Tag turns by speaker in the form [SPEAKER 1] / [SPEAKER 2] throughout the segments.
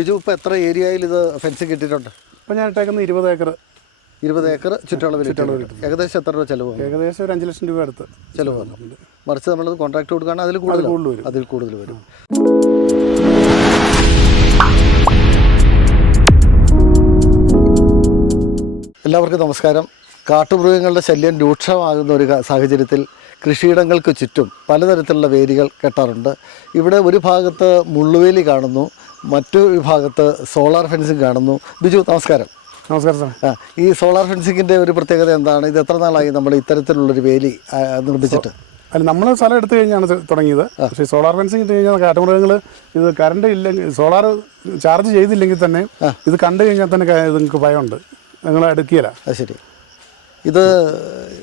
[SPEAKER 1] ബിജു ഇപ്പോൾ എത്ര ഏരിയയിൽ ഇത് ഫെൻസ് കിട്ടിയിട്ടുണ്ട്?
[SPEAKER 2] ഇപ്പോൾ ഞാൻ ഇട്ടേക്കുന്നത് ഇരുപത് ഏക്കർ.
[SPEAKER 1] ഇരുപത് ഏക്കർ ചുറ്റളവിൽ. ഏകദേശം എത്ര രൂപ ചിലവ്?
[SPEAKER 2] ഏകദേശം ഒരു അഞ്ച് ലക്ഷം രൂപ അടുത്ത്
[SPEAKER 1] ചിലവ് വന്നു. മറിച്ച് നമ്മളത് കോൺട്രാക്ട് കൊടുക്കുകയാണെങ്കിൽ അതിൽ കൂടുതൽ
[SPEAKER 2] കൂടുതൽ വരും.
[SPEAKER 1] അതിൽ കൂടുതൽ വരും. എല്ലാവർക്കും നമസ്കാരം. കാട്ടുമൃഗങ്ങളുടെ ശല്യം രൂക്ഷമാകുന്ന ഒരു സാഹചര്യത്തിൽ കൃഷിയിടങ്ങൾക്ക് ചുറ്റും പലതരത്തിലുള്ള വേലികൾ കെട്ടാറുണ്ട്. ഇവിടെ ഒരു ഭാഗത്ത് മുള്ളുവേലി കാണുന്നു. മറ്റൊരു വിഭാഗത്ത് സോളാർ ഫെൻസിങ് കാണുന്നു. ബിജു നമസ്കാരം.
[SPEAKER 2] നമസ്കാരം സാർ
[SPEAKER 1] ഈ സോളാർ ഫെൻസിങ്ങിന്റെ ഒരു പ്രത്യേകത എന്താണ്? ഇത് എത്ര നാളായി നമ്മൾ ഇത്തരത്തിലുള്ളൊരു വേലി നിർമ്മിച്ചിട്ട്?
[SPEAKER 2] അല്ല നമ്മൾ സ്ഥലം എടുത്തു കഴിഞ്ഞാണ് തുടങ്ങിയത്. പക്ഷേ സോളാർ ഫെൻസിങ് ഇട്ട് കഴിഞ്ഞാൽ കാട്ടുമൃഗങ്ങൾ ഇത് കറണ്ട് ഇല്ലെങ്കിൽ സോളാർ ചാർജ് ചെയ്തില്ലെങ്കിൽ തന്നെ ഇത് കണ്ടു കഴിഞ്ഞാൽ തന്നെ നിങ്ങൾക്ക് ഭയമുണ്ട്. നിങ്ങൾ എടുക്കുകയില്ല.
[SPEAKER 1] അത് ശരി. ഇത്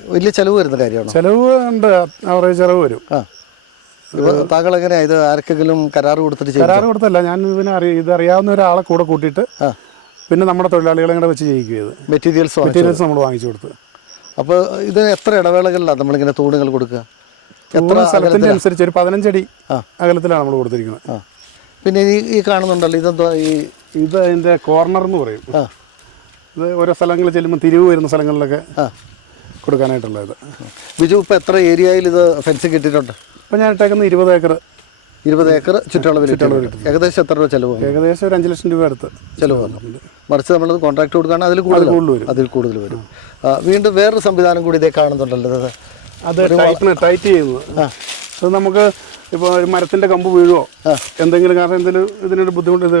[SPEAKER 1] വലിയ ചിലവ് വരുന്ന കാര്യമാണ്?
[SPEAKER 2] ചിലവ് ഉണ്ട്. ആവറേജ് ചിലവ് വരും.
[SPEAKER 1] ആ. താങ്കൾ എങ്ങനെയാ ഇത് ആർക്കെങ്കിലും കരാർ കൊടുത്തിട്ട്
[SPEAKER 2] കരാറ് കൊടുത്തല്ല ഞാൻ ഇതിനെ അറിയ ഇത് അറിയാവുന്ന ഒരാളെ കൂടെ കൂട്ടിയിട്ട് പിന്നെ നമ്മുടെ തൊഴിലാളികളെ കൂടെ വെച്ച് ചെയ്യിക്കുകയത്
[SPEAKER 1] മെറ്റീരിയൽസ്
[SPEAKER 2] മെറ്റീരിയൽസ് നമ്മൾ വാങ്ങിച്ചു കൊടുത്ത്.
[SPEAKER 1] അപ്പോൾ ഇത് എത്ര ഇടവേളകളിലാണ് നമ്മളിങ്ങനെ തൂണുകൾ കൊടുക്കുക? എത്ര
[SPEAKER 2] സ്ഥലത്തിന്റെ അനുസരിച്ച് ഒരു പതിനഞ്ചടി അകലത്തിലാണ് നമ്മൾ കൊടുത്തിരിക്കുന്നത്.
[SPEAKER 1] പിന്നെ ഈ ഈ കാണുന്നുണ്ടല്ലോ ഇതെന്തോ ഈ
[SPEAKER 2] ഇത് അതിന്റെ കോർണർ എന്ന് പറയും. ഇത് ഓരോ സ്ഥലങ്ങളിൽ ചെല്ലുമ്പോൾ തിരിവ് വരുന്ന സ്ഥലങ്ങളിലൊക്കെ കൊടുക്കാനായിട്ടുള്ളത്.
[SPEAKER 1] ബിജു ഇപ്പോൾ എത്ര ഏരിയയിൽ ഇത് ഫെൻസിങ് കിട്ടിയിട്ടുണ്ട്
[SPEAKER 2] ഇപ്പം ഞാൻ ഇട്ടേക്കുന്നത് ഇരുപത് ഏക്കർ
[SPEAKER 1] ഇരുപത് ഏക്കർ ചുറ്റളവിൽ. ഏകദേശം എത്ര രൂപ ചിലവ്?
[SPEAKER 2] ഏകദേശം ഒരു അഞ്ച് ലക്ഷം രൂപ അടുത്ത്
[SPEAKER 1] ചിലവ് മറിച്ച് നമ്മൾ കോൺട്രാക്ട് കൊടുക്കുകയാണ് അതിൽ കൂടുതൽ
[SPEAKER 2] കൂടുതൽ വരും.
[SPEAKER 1] അതിൽ കൂടുതൽ വരും. വീണ്ടും വേറൊരു സംവിധാനം കൂടി ഇതേ കാണുന്നുണ്ടല്ലോ.
[SPEAKER 2] അത് അത് ടൈറ്റ് ചെയ്യുന്നത് അത് നമുക്ക് ഇപ്പോൾ ഒരു മരത്തിന്റെ കമ്പ് വീഴുമോ എന്തെങ്കിലും കാരണം എന്തെങ്കിലും ഇതിനൊരു ബുദ്ധിമുട്ട് ഇത്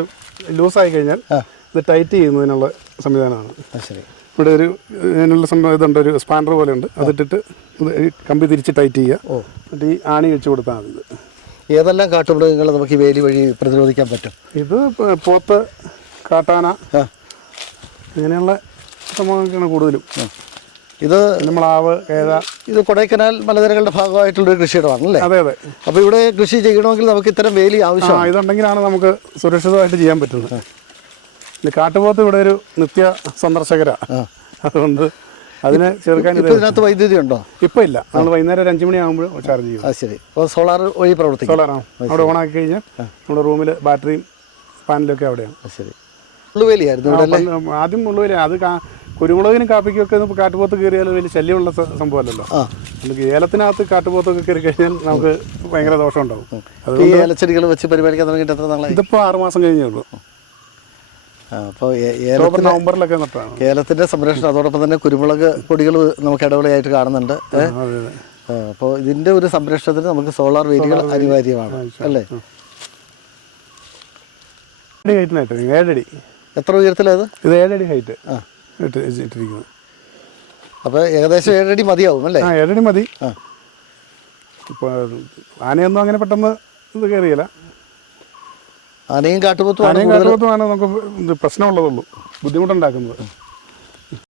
[SPEAKER 2] ലൂസായി കഴിഞ്ഞാൽ ഇത് ടൈറ്റ് ചെയ്യുന്നതിനുള്ള സംവിധാനമാണ്.
[SPEAKER 1] ശരി.
[SPEAKER 2] ഇവിടെ ഒരു ഇതിനുള്ള സംഭവം ഇതുണ്ട്. ഒരു സ്പാൻഡർ പോലെ ഉണ്ട് അതിട്ടിട്ട് കമ്പി തിരിച്ച് ടൈറ്റ് ചെയ്യുക. എന്നിട്ട് ഈ ആണി വെച്ച് കൊടുത്താൽ മതി
[SPEAKER 1] ഏതെല്ലാം കാട്ടുമൃഗങ്ങൾ നമുക്ക് ഈ വേലി വഴി പ്രതിരോധിക്കാൻ പറ്റും?
[SPEAKER 2] ഇത് പോത്ത് കാട്ടാന
[SPEAKER 1] അങ്ങനെയുള്ള
[SPEAKER 2] ഇങ്ങനെയുള്ള സംഭവങ്ങളൊക്കെയാണ് കൂടുതലും.
[SPEAKER 1] ഇത്
[SPEAKER 2] നമ്മളാവ് ഏത
[SPEAKER 1] ഇത് കൊടൈക്കനാൽ മലനിരകളുടെ ഭാഗമായിട്ടുള്ളൊരു കൃഷിയിടമാണ് അല്ലേ?
[SPEAKER 2] അതെ അതെ.
[SPEAKER 1] അപ്പോൾ ഇവിടെ കൃഷി ചെയ്യണമെങ്കിൽ നമുക്ക് ഇത്തരം വേലി ആവശ്യമാണ്.
[SPEAKER 2] ഇതുണ്ടെങ്കിലാണ് നമുക്ക് സുരക്ഷിതമായിട്ട് ചെയ്യാൻ പറ്റുന്നത്. ഇത് കാട്ടുപോത്ത് ഇവിടെ ഒരു നിത്യ സന്ദർശകരാണ് അതുകൊണ്ട് അതിനെ ചേർക്കാൻ ഇത്
[SPEAKER 1] ഇതിനകത്ത് വൈദ്യുതി ഉണ്ടോ?
[SPEAKER 2] ഇപ്പം ഇല്ല. നമ്മൾ വൈകുന്നേരം ഒരു അഞ്ച് മണിയാകുമ്പോൾ ചാർജ് ചെയ്യും.
[SPEAKER 1] ശരി. അപ്പോൾ സോളാർ വഴി പ്രവർത്തിക്കും.
[SPEAKER 2] സോളാറാണ് അവിടെ ഓൺ ആക്കി കഴിഞ്ഞാൽ നമ്മുടെ റൂമിൽ ബാറ്ററിയും പാനലൊക്കെ അവിടെയാണ്.
[SPEAKER 1] ശരി. ഉള്ളുവേലിയായിരുന്നു
[SPEAKER 2] ആദ്യം ഉള്ളുവേലി അത് കുരുമുളകിനും കാപ്പിക്കും ഒക്കെ കാട്ടുപോത്ത് കയറിയാൽ വലിയ ശല്യമുള്ള സംഭവമല്ലല്ലോ. നമുക്ക് ഏലത്തിനകത്ത് കാട്ടുപോത്തൊക്കെ കയറി കഴിഞ്ഞാൽ നമുക്ക് ഭയങ്കര ദോഷം ഉണ്ടാവും
[SPEAKER 1] ഏലച്ചെടികൾ വെച്ച് പരിപാലിക്കാൻ തുടങ്ങിയിട്ട് എത്ര നാളായി?
[SPEAKER 2] ഇതിപ്പോൾ ആറുമാസം കഴിഞ്ഞേ ഉള്ളൂ.
[SPEAKER 1] അപ്പോൾ
[SPEAKER 2] നവംബറിലൊക്കെ
[SPEAKER 1] ഏലത്തിന്റെ സംരക്ഷണം അതോടൊപ്പം തന്നെ കുരുമുളക് കൊടികൾ നമുക്ക് ഇടവേളയായിട്ട് കാണുന്നുണ്ട്. അപ്പോൾ ഇതിന്റെ ഒരു സംരക്ഷണത്തിന് നമുക്ക് സോളാർ വേലികൾ അനിവാര്യമാണ് അല്ലേ?
[SPEAKER 2] ഏഴടി
[SPEAKER 1] എത്ര ഉയരത്തിലത്
[SPEAKER 2] ഇത്? ഏഴടി ഹൈറ്റ് ആ. ഇട്ടിരിക്കുന്നത്
[SPEAKER 1] അപ്പോൾ ഏകദേശം ഏഴടി മതിയാവും അല്ലേ?
[SPEAKER 2] ഏഴടി മതി. ഇപ്പോൾ ആനയൊന്നും അങ്ങനെ പെട്ടെന്ന് ഇത് കയറിയില്ല.
[SPEAKER 1] ആനയും കാട്ടുപോത്തും ആണ്
[SPEAKER 2] ആനയും കാട്ടുപോത്തുമാണ് നമുക്ക് ഇത് പ്രശ്നമുള്ളതുള്ളൂ. ബുദ്ധിമുട്ടുണ്ടാക്കുന്നത്.